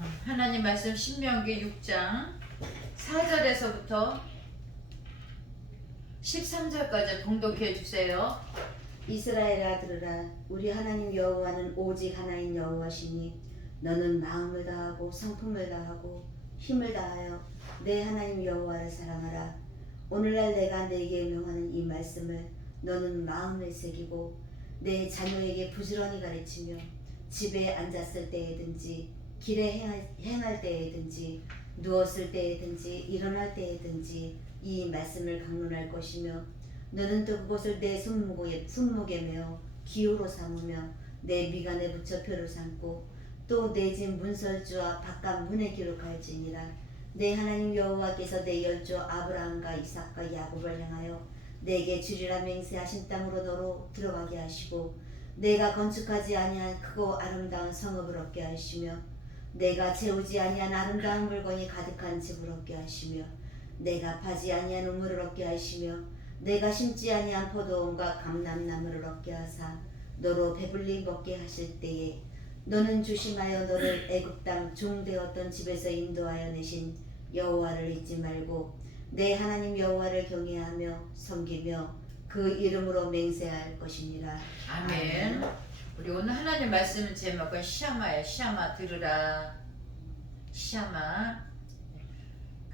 하나님 말씀 신명기 6장 4절에서부터 13절까지 봉독해 주세요. 이스라엘아 들으라. 우리 하나님 여호와는 오직 하나인 여호와시니 너는 마음을 다하고 성품을 다하고 힘을 다하여 내 하나님 여호와를 사랑하라. 오늘날 내가 내게 명하는 이 말씀을 너는 마음에 새기고 내 자녀에게 부지런히 가르치며 집에 앉았을 때에든지 길에 행할 때에든지 누웠을 때에든지 일어날 때에든지 이 말씀을 강론할 것이며 너는 또 그것을 내 손목에 메어 기호로 삼으며 내 미간에 붙여 표를 삼고 또 내 집 문설주와 바깥 문에 기록할지니라. 내 하나님 여호와께서 내 열조 아브라함과 이삭과 야곱을 향하여 내게 주리라 맹세하신 땅으로 너로 들어가게 하시고 내가 건축하지 아니한 크고 아름다운 성읍을 얻게 하시며 내가 채우지 아니한 아름다운 물건이 가득한 집을 얻게 하시며 내가 파지 아니한 우물을 얻게 하시며 내가 심지 아니한 포도원과 감람나무를 얻게 하사 너로 배불리 먹게 하실 때에 너는 조심하여 너를 애굽 땅 종되었던 집에서 인도하여 내신 여호와를 잊지 말고 내 하나님 여호와를 경외하며 섬기며 그 이름으로 맹세할 것이니라. 아멘. 우리 오늘 하나님 말씀 제목은 시아마예요. 시아마 들으라. 시아마.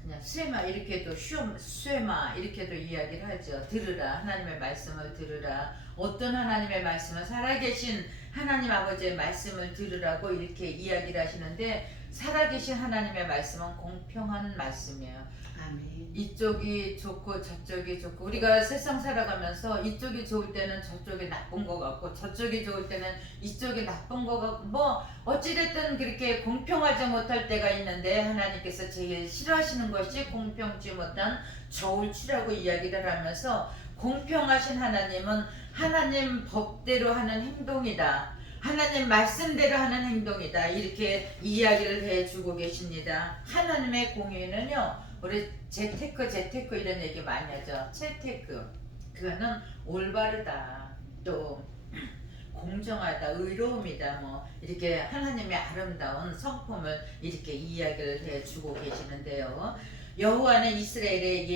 그냥 쇠마 이렇게도 쇠마 이렇게도 이야기를 하죠. 들으라. 하나님의 말씀을 들으라. 어떤 하나님의 말씀은 살아계신 하나님 아버지의 말씀을 들으라고 이렇게 이야기를 하시는데 살아계신 하나님의 말씀은 공평한 말씀이에요. 아멘. 이쪽이 좋고 저쪽이 좋고 우리가 세상 살아가면서 이쪽이 좋을 때는 저쪽이 나쁜 것 같고 저쪽이 좋을 때는 이쪽이 나쁜 것 같고 뭐 어찌됐든 그렇게 공평하지 못할 때가 있는데 하나님께서 제일 싫어하시는 것이 공평치 못한 저울추라고 이야기를 하면서 공평하신 하나님은 하나님 법대로 하는 행동이다. 하나님 말씀대로 하는 행동이다. 이렇게 이야기를 해주고 계십니다. 하나님의 공의는요. 우리 재테크 이런 얘기 많이 하죠. 재테크 그거는 올바르다. 또 공정하다. 의로움이다. 뭐 이렇게 하나님의 아름다운 성품을 이렇게 이야기를 해주고 계시는데요. 여호와는 이스라엘의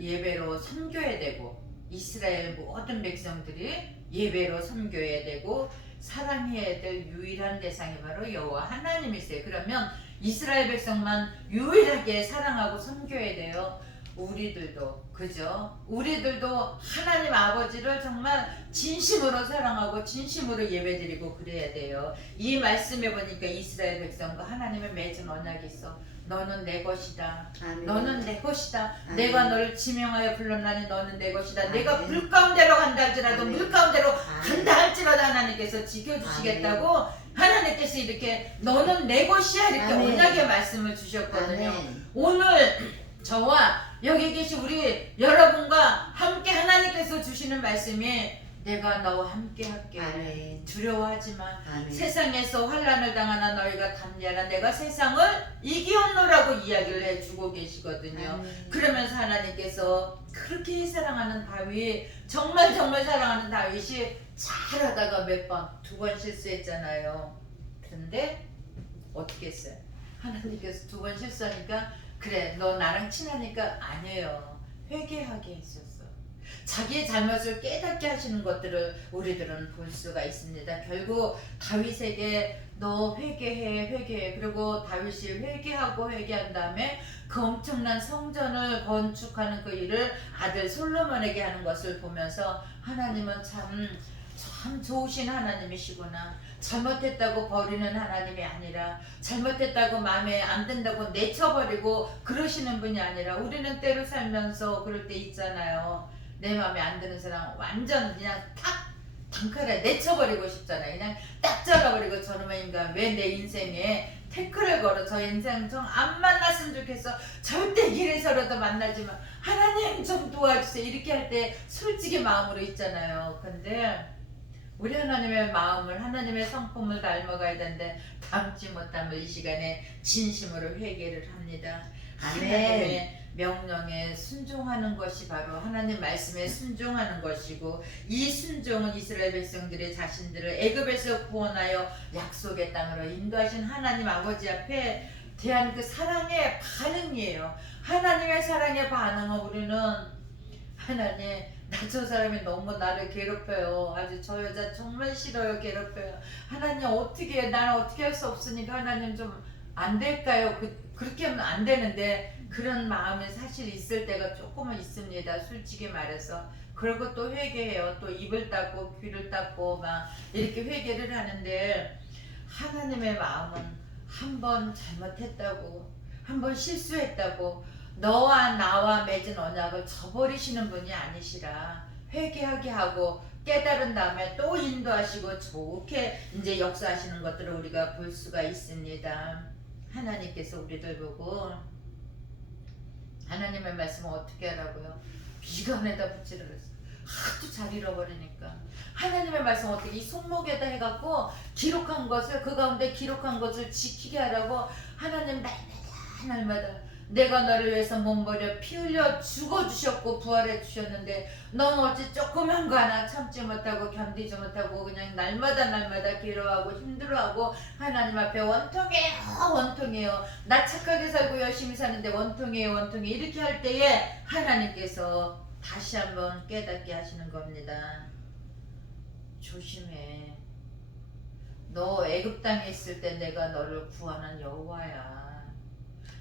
예배로 섬겨야 되고 이스라엘 모든 백성들이 예배로 섬겨야 되고 사랑해야 될 유일한 대상이 바로 여호와 하나님이세요. 그러면 이스라엘 백성만 유일하게 사랑하고 섬겨야 돼요. 우리들도 그죠? 우리들도 하나님 아버지를 정말 진심으로 사랑하고 진심으로 예배드리고 그래야 돼요. 이 말씀에 보니까 이스라엘 백성과 하나님의 맺은 언약이 있어. 너는 내 것이다. 아멘. 너는 내 것이다. 아멘. 내가 너를 지명하여 불렀나니 너는 내 것이다. 아멘. 내가 불 가운데로 간다 할지라도 아멘. 물 가운데로 아멘. 간다 할지라도 하나님께서 지켜주시겠다고 하나님께서 이렇게 너는 내 것이야 이렇게 아멘. 언약의 말씀을 주셨거든요. 아멘. 오늘 저와 여기 계신 우리 여러분과 함께 하나님께서 주시는 말씀이 내가 너와 함께 할게. 아멘. 두려워하지 마. 아멘. 세상에서 환난을 당하나 너희가 담대하라. 내가 세상을 이기었노라고 이야기를 해주고 계시거든요. 아멘. 그러면서 하나님께서 그렇게 사랑하는 다윗, 정말 사랑하는 다윗이 잘하다가 두 번 실수했잖아요. 근데 어떻게 했어요? 하나님께서 2번 실수하니까 그래 너 나랑 친하니까 아니에요. 회개하게 했었어. 자기의 잘못을 깨닫게 하시는 것들을 우리들은 볼 수가 있습니다. 결국 다윗에게 너 회개해. 그리고 다윗이 회개한 다음에 그 엄청난 성전을 건축하는 그 일을 아들 솔로몬에게 하는 것을 보면서 하나님은 참 좋으신 하나님이시구나. 잘못했다고 버리는 하나님이 아니라 잘못했다고 마음에 안 든다고 내쳐버리고 그러시는 분이 아니라 우리는 때로 살면서 그럴 때 있잖아요. 내 마음에 안 드는 사람 완전 그냥 탁 단칼에 내쳐버리고 싶잖아요. 그냥 딱 잘라버리고 저놈의 인간 왜 내 인생에 태클을 걸어. 저 인생 좀 안 만났으면 좋겠어. 절대 길에서라도 만나지 마. 하나님 좀 도와주세요. 이렇게 할 때 솔직히 마음으로 있잖아요. 근데 우리 하나님의 마음을 하나님의 성품을 닮아가야 되는데 닮지 못하면 이 시간에 진심으로 회개를 합니다. 아멘. 하나님의 명령에 순종하는 것이 바로 하나님 말씀에 순종하는 것이고, 이 순종은 이스라엘 백성들의 자신들을 애굽에서 구원하여 약속의 땅으로 인도하신 하나님 아버지 앞에 대한 그 사랑의 반응이에요. 하나님의 사랑의 반응은 우리는 하나님, 나 저 사람이 너무 나를 괴롭혀요. 아주 저 여자 정말 싫어요. 괴롭혀요. 하나님 어떻게, 나는 어떻게 할 수 없으니까 하나님 좀 안 될까요? 그렇게 하면 안 되는데 그런 마음이 사실 있을 때가 조금은 있습니다. 솔직히 말해서. 그리고 또 회개해요. 또 입을 닫고 귀를 닫고 막 이렇게 회개를 하는데, 하나님의 마음은 한 번 잘못했다고, 한 번 실수했다고 너와 나와 맺은 언약을 저버리시는 분이 아니시라. 회개하게 하고 깨달은 다음에 또 인도하시고 좋게 이제 역사하시는 것들을 우리가 볼 수가 있습니다. 하나님께서 우리들 보고 하나님의 말씀을 어떻게 하라고요? 미간에다 붙이라 그랬어요. 하도 잘 잃어버리니까 하나님의 말씀 어떻게 이 손목에다 해갖고 기록한 것을, 그 가운데 기록한 것을 지키게 하라고 하나님 날마다 내가 너를 위해서 몸버려 피 흘려 죽어주셨고 부활해 주셨는데 넌 어찌 조그만 거 하나 참지 못하고 견디지 못하고 그냥 날마다 괴로워하고 힘들어하고 하나님 앞에 원통해요. 나 착하게 살고 열심히 사는데 원통해요. 이렇게 할 때에 하나님께서 다시 한번 깨닫게 하시는 겁니다. 조심해. 너 애굽 땅에 있을 때 내가 너를 구하는 여호와야.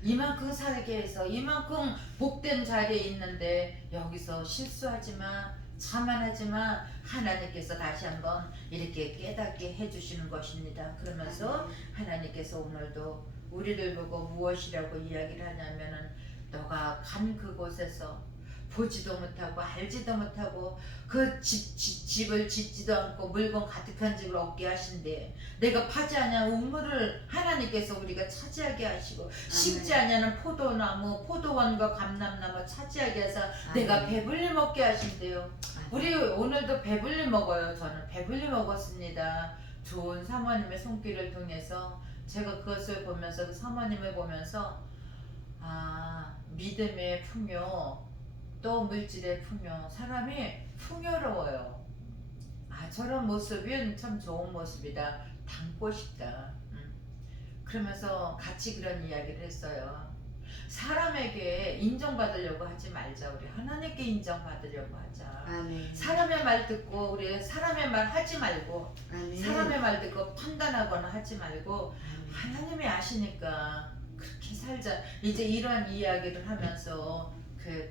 이만큼 살게 해서 이만큼 복된 자리에 있는데 여기서 실수하지 마, 자만하지 마. 하나님께서 다시 한번 이렇게 깨닫게 해주시는 것입니다. 그러면서 하나님께서 오늘도 우리를 보고 무엇이라고 이야기를 하냐면은, 너가 간 그곳에서 보지도 못하고 알지도 못하고 그 집을 짓지도 않고 물건 가득한 집을 얻게 하신대. 내가 파지 않냐는 우물을 하나님께서 우리가 차지하게 하시고, 심지 않냐는 포도나무, 포도원과 감람나무 차지하게 해서 내가 배불리 먹게 하신대요. 우리 오늘도 배불리 먹어요. 저는 배불리 먹었습니다. 좋은 사모님의 손길을 통해서 제가 그것을 보면서, 그 사모님을 보면서, 믿음의 풍요, 또 물질의 풍요, 사람이 풍요로워요. 저런 모습은 참 좋은 모습이다. 닮고 싶다. 그러면서 같이 그런 이야기를 했어요. 사람에게 인정받으려고 하지 말자. 우리 하나님께 인정받으려고 하자. 아멘. 사람의 말 듣고 우리 사람의 말 하지 말고, 아멘. 사람의 말 듣고 판단하거나 하지 말고 하나님이 아시니까 그렇게 살자. 이제 이런 이야기를 하면서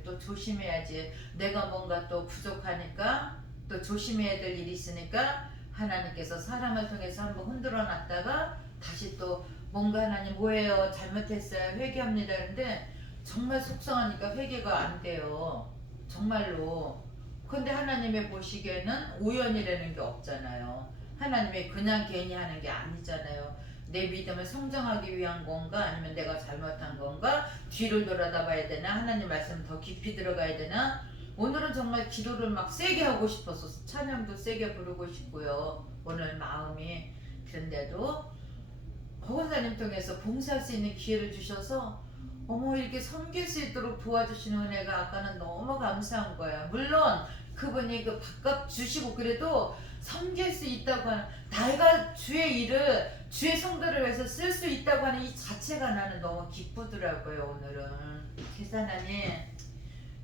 또 조심해야지. 내가 뭔가 또 부족하니까 또 조심해야 될 일이 있으니까 하나님께서 사람을 통해서 한번 흔들어 놨다가 다시 또 뭔가 하나님 뭐예요? 잘못했어요. 회개합니다. 그런데 정말 속상하니까 회개가 안 돼요. 정말로. 근데 하나님이 보시기에는 우연이라는 게 없잖아요. 하나님이 그냥 괜히 하는 게 아니잖아요. 내 믿음을 성장하기 위한 건가, 아니면 내가 잘못한 건가, 뒤를 돌아다 봐야 되나, 하나님 말씀 더 깊이 들어가야 되나. 오늘은 정말 기도를 막 세게 하고 싶어서 찬양도 세게 부르고 싶고요. 오늘 마음이. 그런데도 보건사님 통해서 봉사할 수 있는 기회를 주셔서 이렇게 섬길 수 있도록 도와주시는 은혜가 아까는 너무 감사한 거야. 물론 그분이 그 밥값 주시고 그래도 섬길 수 있다고 하는, 내가 주의 일을, 주의 성도를 위해서 쓸 수 있다고 하는 이 자체가 나는 너무 기쁘더라고요. 오늘은. 그래서 하나님,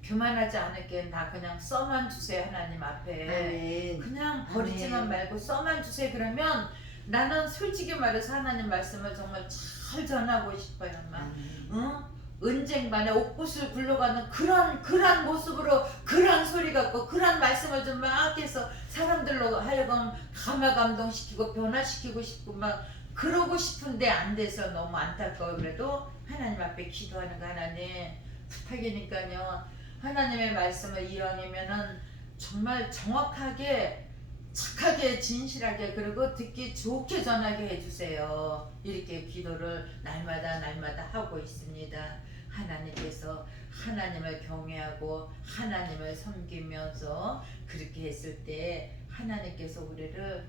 교만하지 않을게 나 그냥 써만 주세요. 하나님 앞에. 아멘. 그냥 버리지만 아멘. 말고 써만 주세요. 그러면 나는 솔직히 말해서 하나님 말씀을 정말 잘 전하고 싶어요. 막 은쟁반에 옥구슬 굴러가는 그런 모습으로 그런 소리 갖고 그런 말씀을 좀 막 해서 사람들로 하여금 감화감동시키고 변화시키고 싶고 막 그러고 싶은데 안 돼서 너무 안타까워. 그래도 하나님 앞에 기도하는 거 하나님 부탁이니까요. 하나님의 말씀을 이왕이면은 정말 정확하게, 착하게, 진실하게, 그리고 듣기 좋게 전하게 해주세요. 이렇게 기도를 날마다 하고 있습니다. 하나님께서 하나님을 경외하고 하나님을 섬기면서 그렇게 했을 때 하나님께서 우리를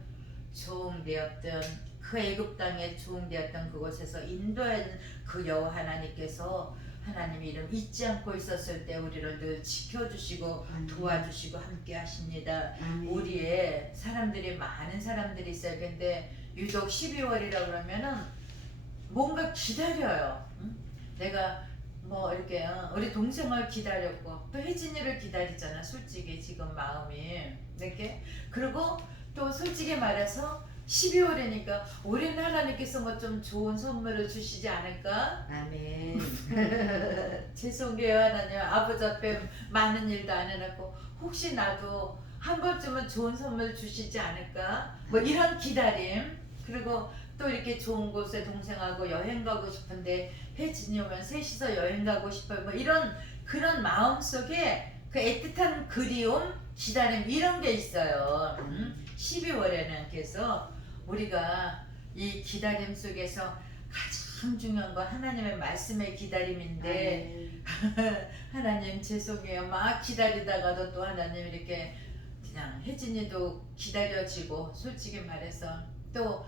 종되었던 그 애굽 땅에 종되었던 그곳에서 인도한 그 여호와 하나님께서 하나님의 이름 잊지 않고 있었을 때 우리를 늘 지켜주시고 아멘. 도와주시고 함께 하십니다. 아멘. 우리의 사람들이 많은 사람들이 있어요. 근데 유독 12월이라 그러면은 뭔가 기다려요. 응? 내가 뭐 이렇게 우리 동생을 기다렸고 또 혜진이를 기다리잖아. 솔직히 지금 마음이 이렇게. 그리고 또 솔직히 말해서 12월이니까 올해는 하나님께서 뭐 좀 좋은 선물을 주시지 않을까? 아멘. 죄송해요 하나님. 아버지 앞에 많은 일도 안 해놨고 혹시 나도 한 번쯤은 좋은 선물 주시지 않을까? 뭐 이런 기다림. 그리고 또 이렇게 좋은 곳에 동생하고 여행 가고 싶은데 혜진이 오면 셋이서 여행 가고 싶어요. 뭐 이런 그런 마음 속에 그 애틋한 그리움, 기다림 이런 게 있어요. 12월에는 그래서 우리가 이 기다림 속에서 가장 중요한 건 하나님의 말씀의 기다림인데 하나님 죄송해요. 막 기다리다가도 또 하나님 이렇게 그냥 혜진이도 기다려지고 솔직히 말해서 또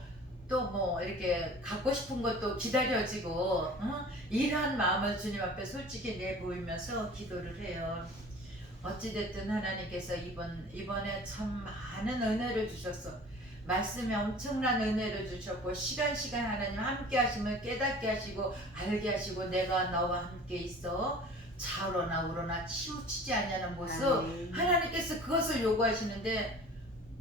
뭐 이렇게 갖고 싶은 것도 기다려지고 이러한 마음을 주님 앞에 솔직히 내보이면서 기도를 해요. 어찌됐든 하나님께서 이번에 참 많은 은혜를 주셨어. 말씀에 엄청난 은혜를 주셨고 시간 하나님 함께 하심을 깨닫게 하시고 알게 하시고 내가 너와 함께 있어 좌우로나 우로나 치우치지 않냐는 모습 아멘. 하나님께서 그것을 요구하시는데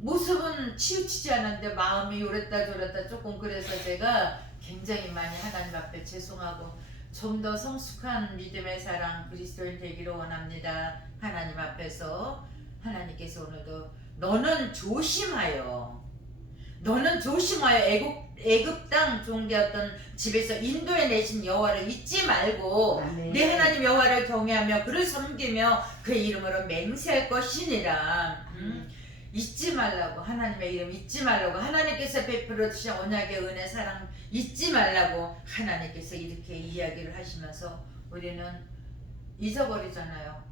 모습은 치우치지 않았는데 마음이 요랬다 저랬다 조금 그래서 제가 굉장히 많이 하나님 앞에 죄송하고 좀 더 성숙한 믿음의 사랑 그리스도인 되기를 원합니다. 하나님 앞에서 하나님께서 오늘도 너는 조심하여 애굽 땅 종되었던 집에서 인도해 내신 여호와를 잊지 말고 아멘. 내 하나님 여호와를 경외하며 그를 섬기며 그의 이름으로 맹세할 것이니라. 잊지 말라고 하나님의 이름 잊지 말라고 하나님께서 베풀어 주신 언약의 은혜 사랑 잊지 말라고 하나님께서 이렇게 이야기를 하시면서 우리는 잊어버리잖아요.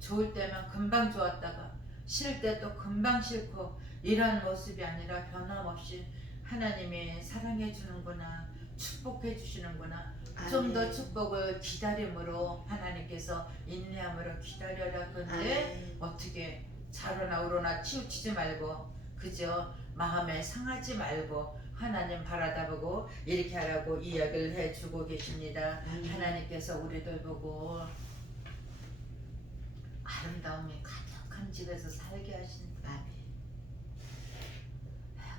좋을 때만 금방 좋았다가 싫을 때 또 금방 싫고 이런 모습이 아니라 변함없이 하나님이 사랑해 주는구나 축복해 주시는구나 좀 더 축복을 기다림으로 하나님께서 인내함으로 기다려라. 그런데 어떻게 좌로나 우로나 치우치지 말고 그저 마음에 상하지 말고 하나님 바라다보고 이렇게 하라고 이야기를 해주고 계십니다. 하나님께서 우리들 보고 아름다움이 가득한 집에서 살게 하신다.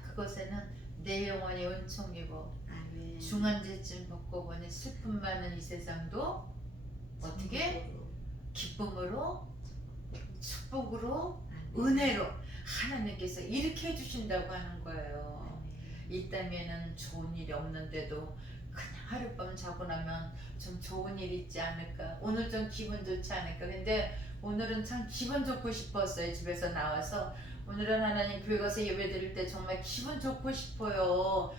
그것에는 내 영혼이 은총이고 중한제쯤 벗고 보니 슬픔 많은 이 세상도 어떻게 기쁨으로 축복으로 은혜로 하나님께서 이렇게 해주신다고 하는 거예요. 이 땅에는 좋은 일이 없는데도 그냥 하룻밤 자고 나면 좀 좋은 일 있지 않을까, 오늘 좀 기분 좋지 않을까. 근데 오늘은 참 기분 좋고 싶었어요. 집에서 나와서 오늘은 하나님 교회 가서 예배 드릴 때 정말 기분 좋고 싶어요.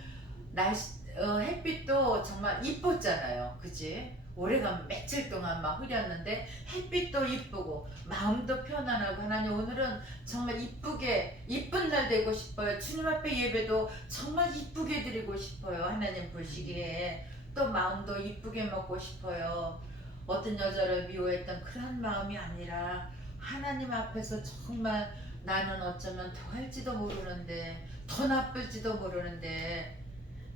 햇빛도 정말 이뻤잖아요. 그치? 오래간 며칠 동안 막 흐렸는데 햇빛도 이쁘고 마음도 편안하고 하나님 오늘은 정말 이쁜 날 되고 싶어요. 주님 앞에 예배도 정말 이쁘게 드리고 싶어요. 하나님 보시기에 또 마음도 이쁘게 먹고 싶어요. 어떤 여자를 미워했던 그런 마음이 아니라 하나님 앞에서 정말 나는 어쩌면 더 할지도 모르는데 더 나쁠지도 모르는데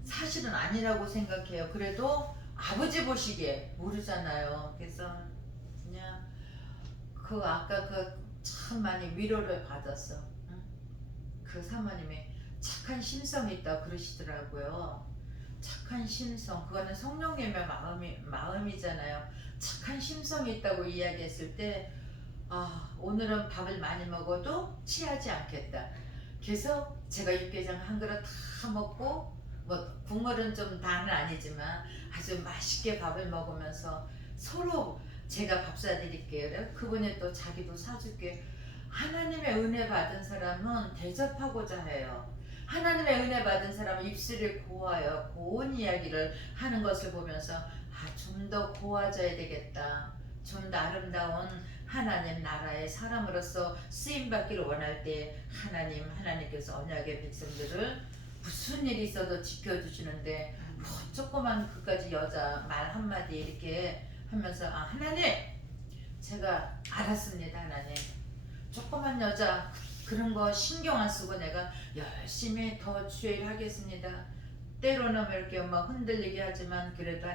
사실은 아니라고 생각해요. 그래도 아버지 보시기에 모르잖아요. 그래서 그냥 아까 참 많이 위로를 받았어. 응? 그 사모님이 착한 심성이 있다고 그러시더라고요. 착한 심성, 그거는 성령님의 마음이잖아요. 착한 심성이 있다고 이야기했을 때 오늘은 밥을 많이 먹어도 취하지 않겠다. 그래서 제가 육개장 한 그릇 다 먹고 뭐 국물은 좀 다는 아니지만 아주 맛있게 밥을 먹으면서 서로 제가 밥 사드릴게요. 그분이 또 자기도 사줄게. 하나님의 은혜 받은 사람은 대접하고자 해요. 하나님의 은혜 받은 사람은 입술이 고와요. 고운 이야기를 하는 것을 보면서 좀 더 고와져야 되겠다. 좀 더 아름다운 하나님 나라의 사람으로서 쓰임받기를 원할 때 하나님께서 언약의 백성들을 무슨 일이 있어도 지켜주시는데 뭐 조그만 그까지 여자 말 한마디 이렇게 하면서 아 하나님 제가 알았습니다 하나님. 조그만 여자 그런 거 신경 안 쓰고 내가 열심히 더 주의를 하겠습니다. 때로는 이렇게 막 흔들리게 하지만 그래도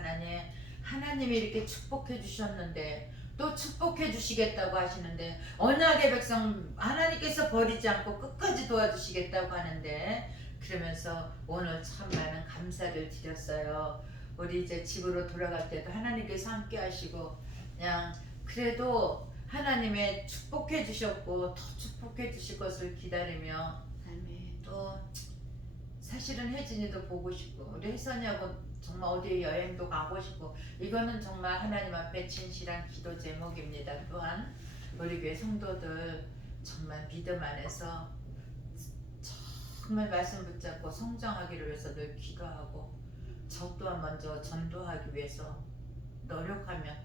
하나님이 이렇게 축복해 주셨는데 또 축복해 주시겠다고 하시는데 언약의 백성 하나님께서 버리지 않고 끝까지 도와주시겠다고 하는데 그러면서 오늘 참 많은 감사를 드렸어요. 우리 이제 집으로 돌아갈 때도 하나님께서 함께 하시고 그냥 그래도 하나님의 축복해 주셨고 더 축복해 주실 것을 기다리며 아멘. 또 사실은 혜진이도 보고 싶고 우리 혜선이하고 정말 어디 여행도 가고 싶고 이거는 정말 하나님 앞에 진실한 기도 제목입니다. 또한 우리 교회 성도들 정말 믿음 안에서 정말 말씀 붙잡고 성장하기를 위해서 늘 기도하고 저 또한 먼저 전도하기 위해서 노력하면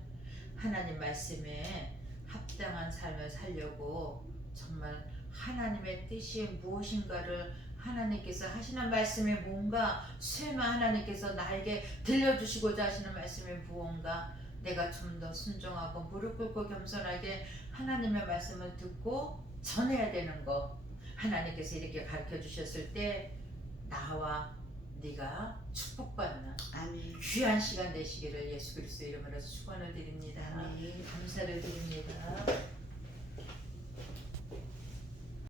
하나님 말씀에 합당한 삶을 살려고 정말 하나님의 뜻이 무엇인가를 하나님께서 하시는 말씀이 뭔가 수혜만 하나님께서 나에게 들려주시고자 하시는 말씀이 무언가 내가 좀 더 순종하고 무릎 꿇고 겸손하게 하나님의 말씀을 듣고 전해야 되는 거 하나님께서 이렇게 가르쳐 주셨을 때 나와 네가 축복받는 아멘. 귀한 시간 되시기를 예수 그리스도 이름으로 축원을 드립니다. 아멘. 감사를 드립니다.